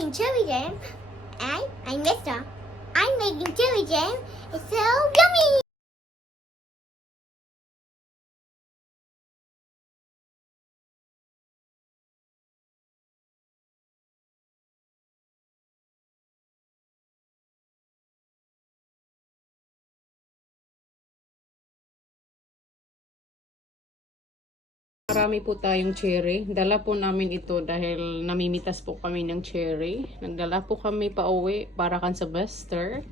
making cherry jam. I'm Mister. I'm making cherry jam. It's so yummy. Marami po tayong cherry. Dala po namin ito dahil namimitas po kami ng cherry. Nagdala po kami pa uwi para kan sa Bester.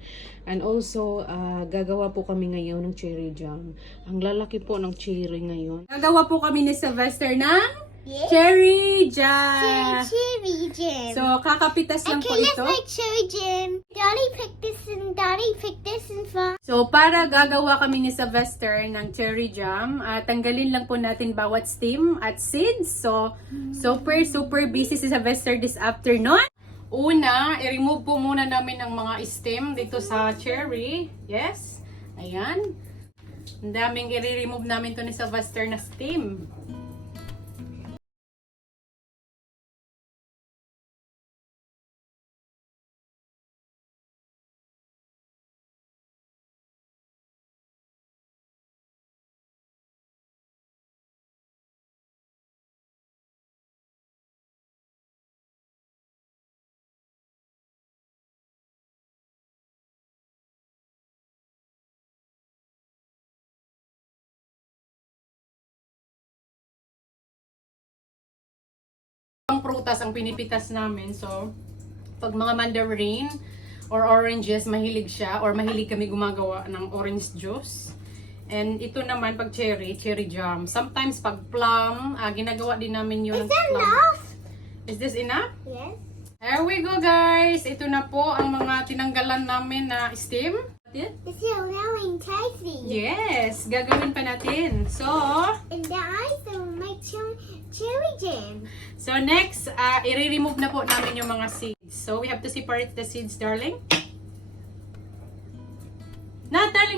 And also, gagawa po kami ngayon ng cherry jam. Ang lalaki po ng cherry ngayon. Gagawa po kami ni Sylvester ng cherry jam. Cherry jam. So, kakapitas lang po Okay, let's ito. make cherry jam. Daddy picked this and Daddy picked this and fun. So, para gagawa kami ni Sylvester ng cherry jam, tanggalin lang po natin bawat stem at seeds. So, super busy si Sylvester this afternoon. Una, i-remove po muna namin ang mga stem dito sa cherry. Yes. Ayan. Ang daming i-remove namin to ni Sylvester na stem. Ang prutas ang pinipitas namin. So, pag mga mandarin or oranges, mahilig siya or mahilig kami gumagawa ng orange juice. And ito naman pag cherry jam. Sometimes pag plum, ginagawa din namin yun. Is that enough? Is this enough? Yes. Here we go, guys. Ito na po ang mga tinanggalan namin na stem. It's so yummy and tasty. Yes, gagawin pa natin. So, And the eyes will make cherry jam. so next, i-remove na po namin yung mga seeds. So, we have to separate the seeds, darling. Not, darling.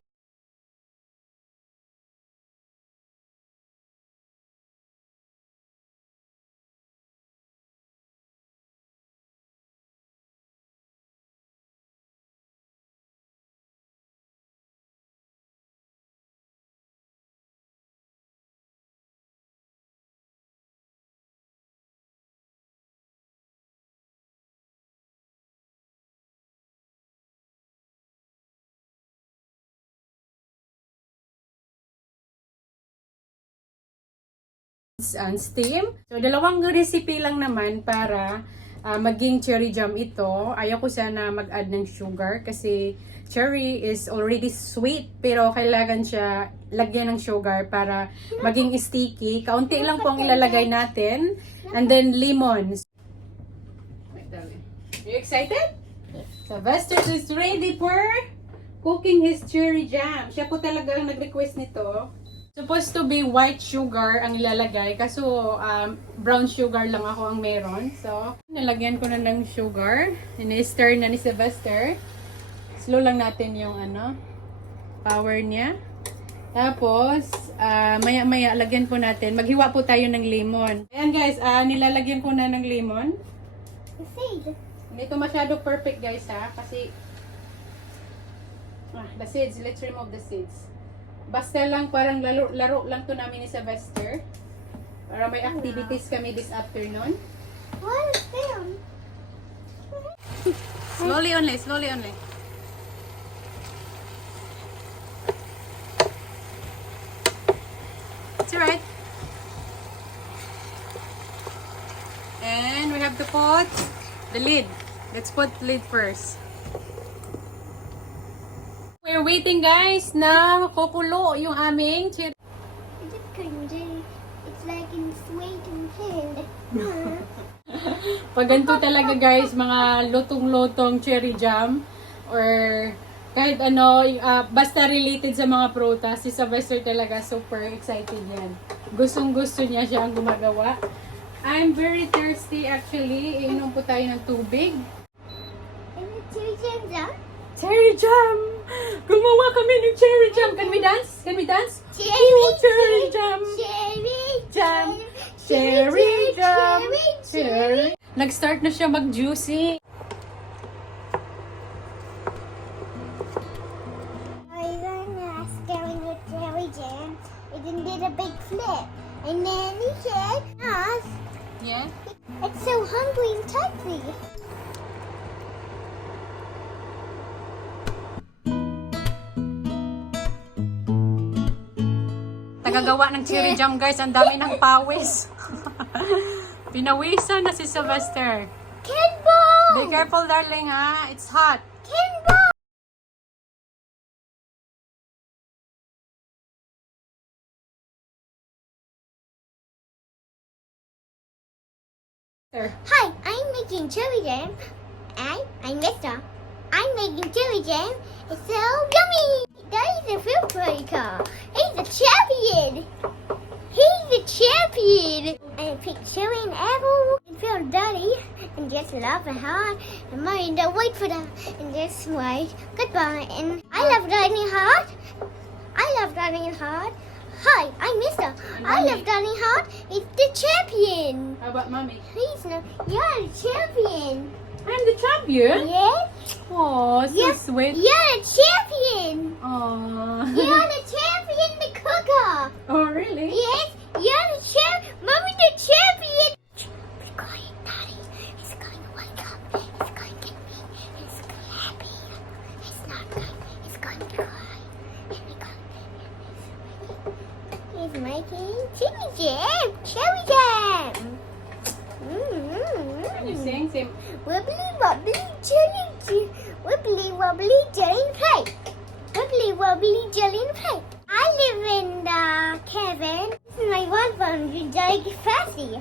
And steam. So, dalawang recipe lang naman para maging cherry jam ito. Ayaw ko sana mag-add ng sugar kasi cherry is already sweet pero kailangan siya lagyan ng sugar para maging sticky. Kaunti lang po ang ilalagay natin. And then lemon. Are you excited? So, Sylvester is ready for cooking his cherry jam. Siya po talaga ang nag-request nito. Supposed to be white sugar ang ilalagay. Kaso, brown sugar lang ako ang meron. So, nalagyan ko na ng sugar. Ini-stir na ni Sylvester. Slow lang natin yung power niya. Tapos, maya-maya, lagyan po natin. Maghiwa po tayo ng lemon. Ayan guys, nilalagyan ko na ng lemon. The seed. Hindi ito masyado perfect guys ha. Kasi, the seeds. Let's remove the seeds. Basta lang parang laro lang to namin ni Sylvester. Para may activities kami this afternoon. What is them? Slowly only, slowly only. It's alright. And we have to put the lid. Let's put lid first. We're waiting guys na kukulo yung aming cherry. I just couldn't do. It's like in sweet and food. Pag ganito talaga guys, mga lutong-lutong cherry jam or kahit basta related sa mga prutas, si Sylvester talaga super excited yan. Gustong-gusto niya siya ang gumagawa. I'm very thirsty actually. Iinom po tayo ng tubig. And the cherry jam's done. Cherry jam! Gumawa kami ng cherry jam. Can we dance? Can we dance? Cherry jam! Cherry Jam! Cherry jam! Cherry Nag-start na siya mag-juicy. I learned staring with Cherry Jam. It then did a big flip. And then he said, "Us, Yeah? it's so hungry and thirsty." Tagagawa ng cherry jam, guys. Ang dami ng pawis. Pinawisan na si Sylvester. Cannonball! Be careful, darling, ha? It's hot. Cannonball! Hi, I'm making cherry jam. I'm Mister. I'm making cherry jam. It's so yummy! That is a food breaker. He's a champion! He's a champion! I picked cherry and apple and feel dirty and just love and hard and mine don't wait for that and just wait. Goodbye and I love dining hard. I love dining hard. Hi, I'm Mister. I love dining hard. It's the champion. How about mommy? Please no, you're the champion. I'm the champion. Yes? Oh, so Yes. sweet. You're the champion. Aww. You're the champion, the cooker. Oh, really? Yes, you're the champ. Mommy, the champion. Be quiet, Daddy. He's going to wake up. He's going to get me. He's going to be happy. He's not going. He's going to cry. And he's making chili jam. Cherry jam. Can you sing? Sing. Wibbly wobbly jelly, wibbly wobbly jelly and cake. Wibbly wobbly jelly and cake. I live in the cabin. This is my one phone, jelly fancy.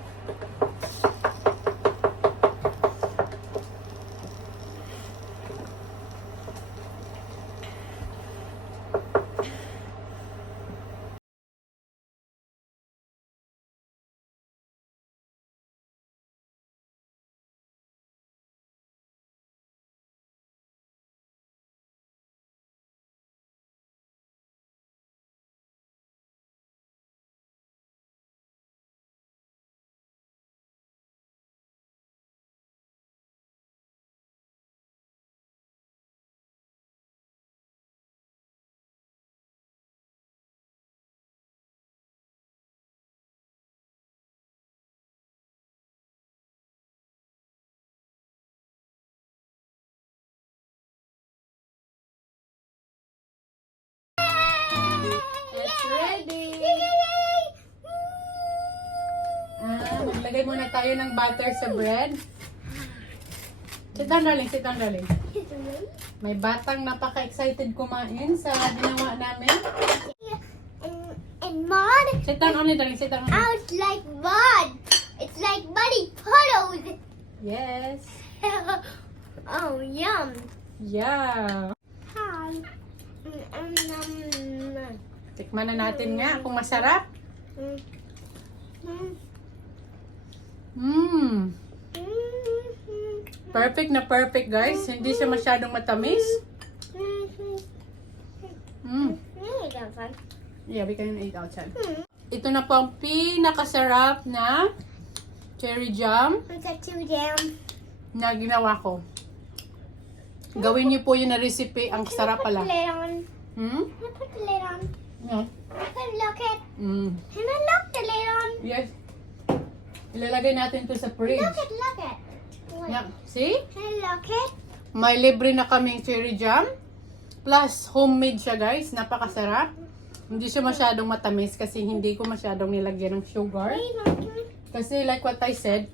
It's ready. Maglagay muna tayo ng butter sa bread. Sit down, darling. Sit down, darling. May batang napaka-excited kumain sa ginawa namin. And mud. Sit down only, darling. Sit down only. Oh, it's like mud. It's like muddy puddles. Yes. Oh, yum. Yeah. Hi. Tikman na natin nga kung masarap. Mmm. Perfect na perfect, guys. Hindi siya masyadong matamis. Mm. Yeah, we can eat outside. Ito na po ang pinakasarap na cherry jam I got two down. na ginawa ko. Gawin niyo po yun na recipe. Ang sarap Put the pala. lid on. Hmm? Can I put the lid on? Yeah. Can I lock it? Mm. Can I lock the lid on? Yes. Ilalagay natin to sa fridge. Lock it, lock it. Wait. Yeah. See? Can I lock it? May libre na kaming cherry jam. Plus, homemade siya, guys. Napakasarap. Hindi siya masyadong matamis kasi hindi ko masyadong nilagyan ng sugar. Please, Mom, can I? Kasi like what I said,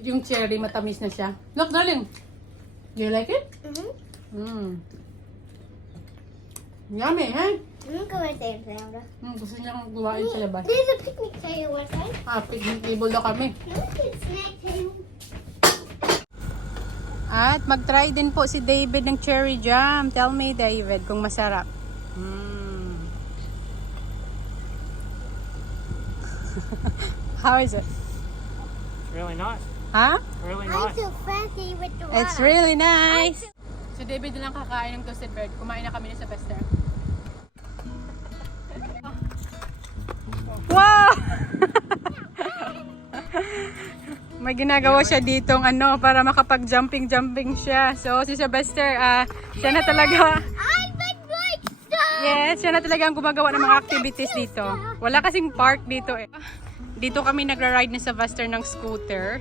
yung cherry matamis na siya. Look, darling. Do you like it? Yummy, eh? I'm going to say it louder. Gusto niya kong gawain sa labas. There's a picnic table outside. Picnic table daw kami. Look at snack table. At mag-try din po si David ng cherry jam. Tell me, David, kung masarap. How is it? Really nice. Huh? Really I'm nice. so fancy with the water. It's really nice. Si David na lang kakain ng toasted bread. Kumain na kami ni Sylvester. Wow! May ginagawa siya ditong ano para makapag-jumping siya. So si Sylvester, siya na talaga. I'm a good star. Yes, siya na talaga ang gumagawa ng mga activities dito. Wala kasing park dito eh. Dito kami nagra-ride ni Sylvester ng scooter.